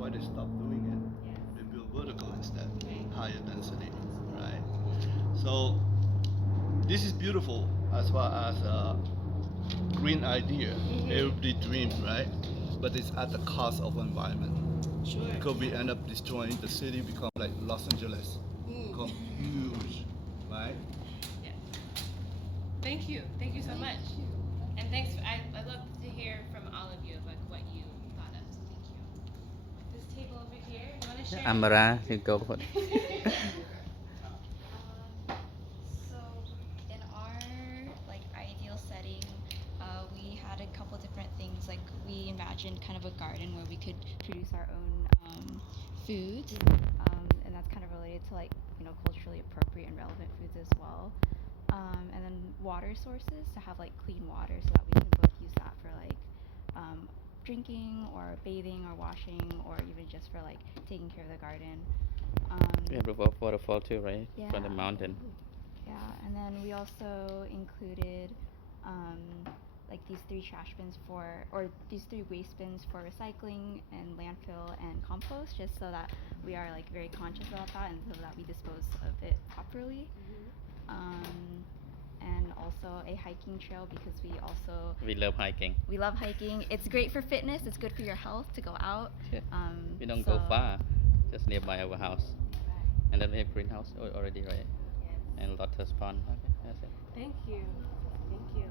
why they stopped doing it. They build vertical instead, higher density, right? So this is beautiful as far as green idea. Everybody dreams, right? But it's at the cost of environment. Sure. Because we end up destroying the city, become like Los Angeles, become huge, right? Yeah. Thank you so much. And thanks. I love to hear from all of you like what you thought of. So thank you. This table over here. You want to share? Amara, you go for it. So in our like ideal setting, we had a couple different things. Like we imagined kind of a garden where we could produce our own foods, and that's kind of related to like culturally appropriate and relevant foods as well. And then water sources to have like clean water so that we can both use that for like drinking or bathing or washing or even just for like taking care of the garden. We have a waterfall too, right? From the Yeah. mountain. Yeah, and then we also included like these three trash bins or these three waste bins for recycling and landfill and compost, just so that we are like very conscious about that and so that we dispose of it properly. And also a hiking trail because We love hiking. we love hiking. It's great for fitness. It's good for your health to go out. Yeah. We don't So- go far, just nearby our house. And then we have greenhouse already, right? Yes. And lotus pond. Okay, that's it. Thank you. Thank you.